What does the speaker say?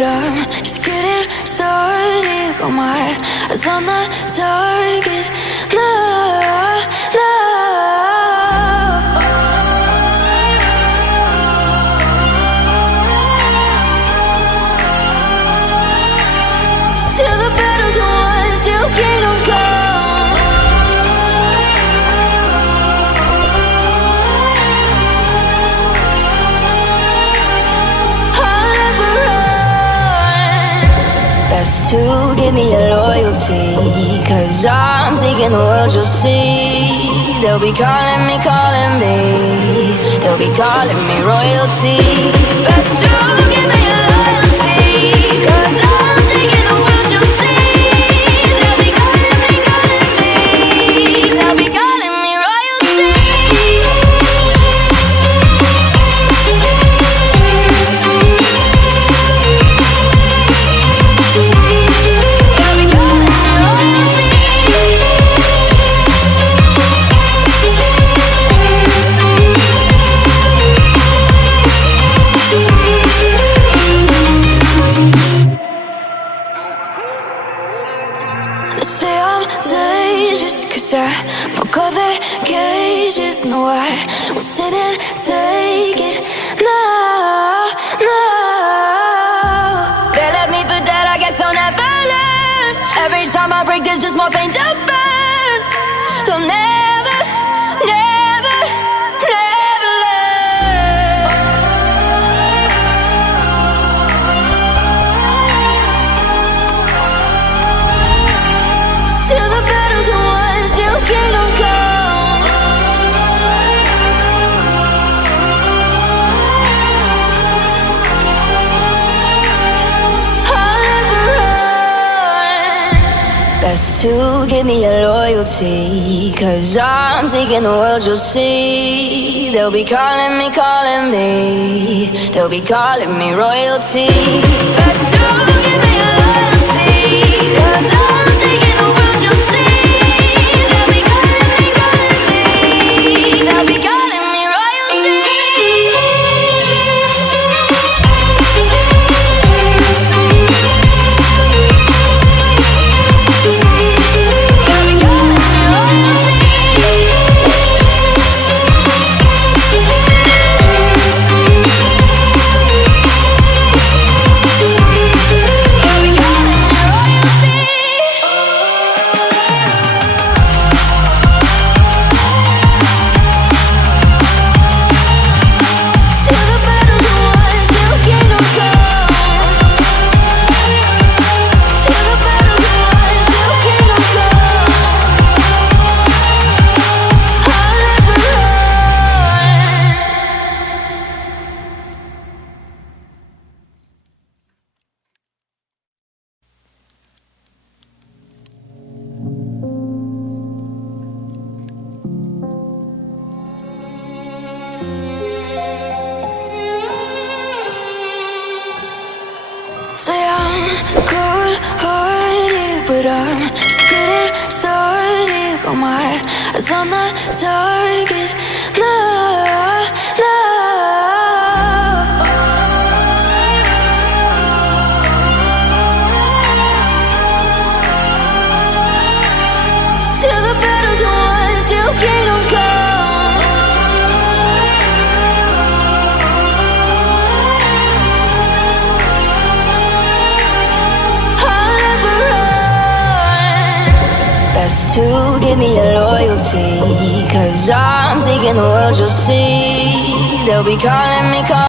but I'm just getting started. Got my eyes on the target. No, no. Till the battle's won, till kingdom come. I'll never run. Best to give me your loyalty, 'cause I'm taking the world, you'll see. They'll be calling me, they'll be calling me royalty. Best to give me your loyalty, 'cause I'm taking the world, you'll see. They'll be calling me, they'll be calling me royalty. They'll be calling me royalty. They say I'm dangerous 'cause I broke all their cages. No, I won't sit and take it. No, no. They left me for dead, I guess I'll never learn. Every time I break, there's just more pain to burn. They'll never, never, never learn. Till the battle's won, till kingdom come. I'll never run. Best to give me your loyalty, 'cause I'm taking the world, you'll see. They'll be calling me, they'll be calling me royalty. Best to give me your loyalty, 'cause I'm taking the world, you'll see. They'll be calling me, they'll be calling me royalty. They'll be calling me royalty. They'll be calling me royalty. Till the battle's won, till kingdom come. Till the battle's won, till kingdom come. I'll never run. Say I'm good-hearted, but I'm just getting started. Got my eyes on the target. No, no. Till the battle's won, till kingdom come. I'll never run. Best to give me your loyalty, 'cause I'm taking the world, you'll see. They'll be calling me,